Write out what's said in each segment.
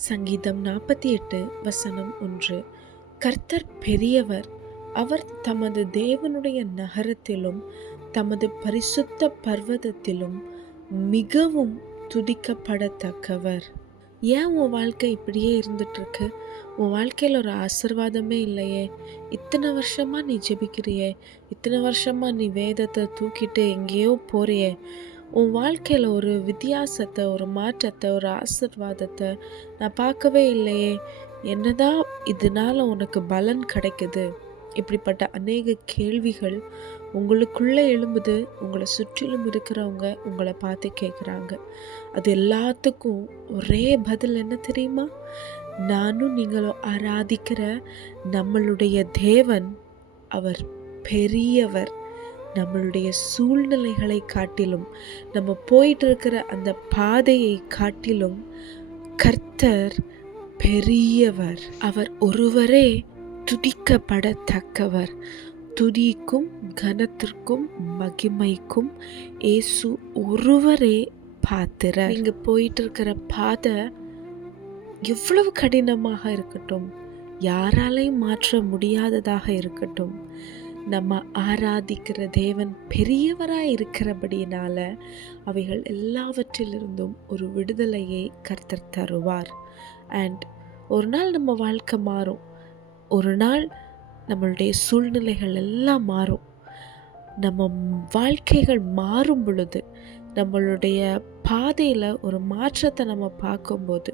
சங்கீதம் நாற்பத்தி எட்டு வசனம் ஒன்று. கர்த்தர் பெரியவர் அவர் தமது தேவனுடைய நகரத்திலும் தமது பரிசுத்த பர்வதத்திலும் மிகவும் துதிக்கப்படத்தக்கவர். ஏன் உன் வாழ்க்கை இப்படியே இருந்துட்டுருக்கு உன் வாழ்க்கையில் ஒரு ஆசிர்வாதமே இல்லையே. இத்தனை வருஷமாக நீ ஜெபிக்கிறியே? இத்தனை வருஷமாக நீ வேதத்தை தூக்கிட்டு எங்கேயோ போறியே. உன் வாழ்க்கையில் ஒரு வித்தியாசத்தை ஒரு மாற்றத்தை ஒரு ஆசிர்வாதத்தை நான் பார்க்கவே இல்லையே. என்னதான் இதனால் உனக்கு பலன் கிடைக்குது? இப்படிப்பட்ட அநேக கேள்விகள் உங்களுக்குள்ளே எழும்புது. உங்களை சுற்றிலும் இருக்கிறவங்க உங்களை பார்த்து கேட்குறாங்க அது எல்லாத்துக்கும் ஒரே பதில் என்ன தெரியுமா? நானும் நீங்களும் ஆராதிக்கிற நம்மளுடைய தேவன் அவர் பெரியவர். நம்மளுடைய சூழ்நிலைகளை காட்டிலும் நம்ம போயிட்டுருக்கிற அந்த பாதையை காட்டிலும் கர்த்தர் பெரியவர். அவர் ஒருவரே துதிக்கப்படத்தக்கவர். துதிக்கும் கனத்திற்கும் மகிமைக்கும் ஏசு ஒருவரே பாத்திர இங்கே போயிட்டு இருக்கிற பாதை எவ்வளவு கடினமாக இருக்கட்டும் யாராலையும் மாற்ற முடியாததாக இருக்கட்டும். நம்ம ஆராதிக்கிற தேவன் பெரியவராக இருக்கிறபடியினால அவைகள் எல்லாவற்றிலிருந்தும் ஒரு விடுதலையை கர்த்தர் தருவார். அண்ட் ஒரு நாள் நம்ம வாழ்க்கை மாறும். ஒரு நாள் நம்மளுடைய சூழ்நிலைகள் எல்லாம் மாறும். நம்ம வாழ்க்கைகள் மாறும் பொழுது நம்மளுடைய பாதையில் ஒரு மாற்றத்தை நம்ம பார்க்கும்போது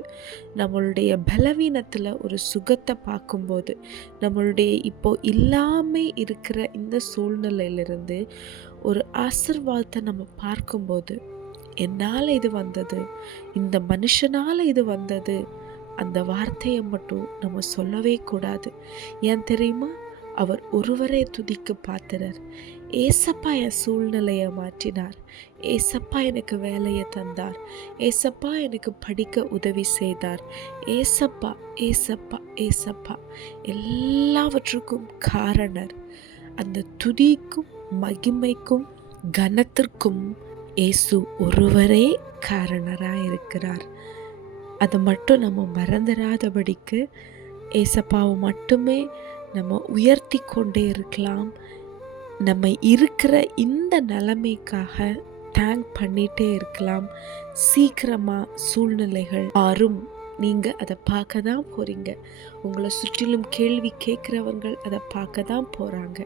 நம்மளுடைய பலவீனத்தில் ஒரு சுகத்தை பார்க்கும்போது நம்மளுடைய இப்போ இல்லாமல் இருக்கிற இந்த சூழ்நிலையிலிருந்து ஒரு ஆசிர்வாதத்தை நம்ம பார்க்கும்போது என்னால் இது வந்தது? இந்த மனுஷனால் இது வந்தது? அந்த வார்த்தையை மட்டும் நம்ம சொல்லவே கூடாது. ஏன் தெரியுமா? அவர் ஒருவரே துதிக்கு பார்த்தனர் ஏசப்பா என் சூழ்நிலையை மாற்றினார். ஏசப்பா எனக்கு வேலையை தந்தார். ஏசப்பா எனக்கு படிக்க உதவி செய்தார். ஏசப்பா ஏசப்பா ஏசப்பா எல்லாவற்றுக்கும் காரணர். அந்த துதிக்கும் மகிமைக்கும் கனத்திற்கும் இயேசு ஒருவரே காரணராக இருக்கிறார் அதை மட்டும் நம்ம மறந்துடாதபடிக்கு ஏசப்பாவை மட்டுமே நம்ம உயர்த்தி கொண்டே இருக்கலாம். நம்ம இருக்கிற இந்த நிலைமைக்காக தேங்க் பண்ணிகிட்டே இருக்கலாம். சீக்கிரமாக சூழ்நிலைகள் மாறும். நீங்கள் அதை பார்க்க தான் போகிறீங்க உங்களை சுற்றிலும் கேள்வி கேட்குறவங்கள் அதை பார்க்க தான் போகிறாங்க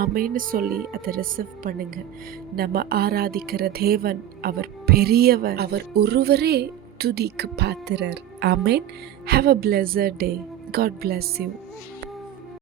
ஆமைன்னு சொல்லி அதை ரிசர்வ் பண்ணுங்க. நம்ம ஆராதிக்கிற தேவன் அவர் பெரியவர். அவர் ஒருவரே துதிக்கு பாத்திரர். Amen. Have a pleasure day God bless you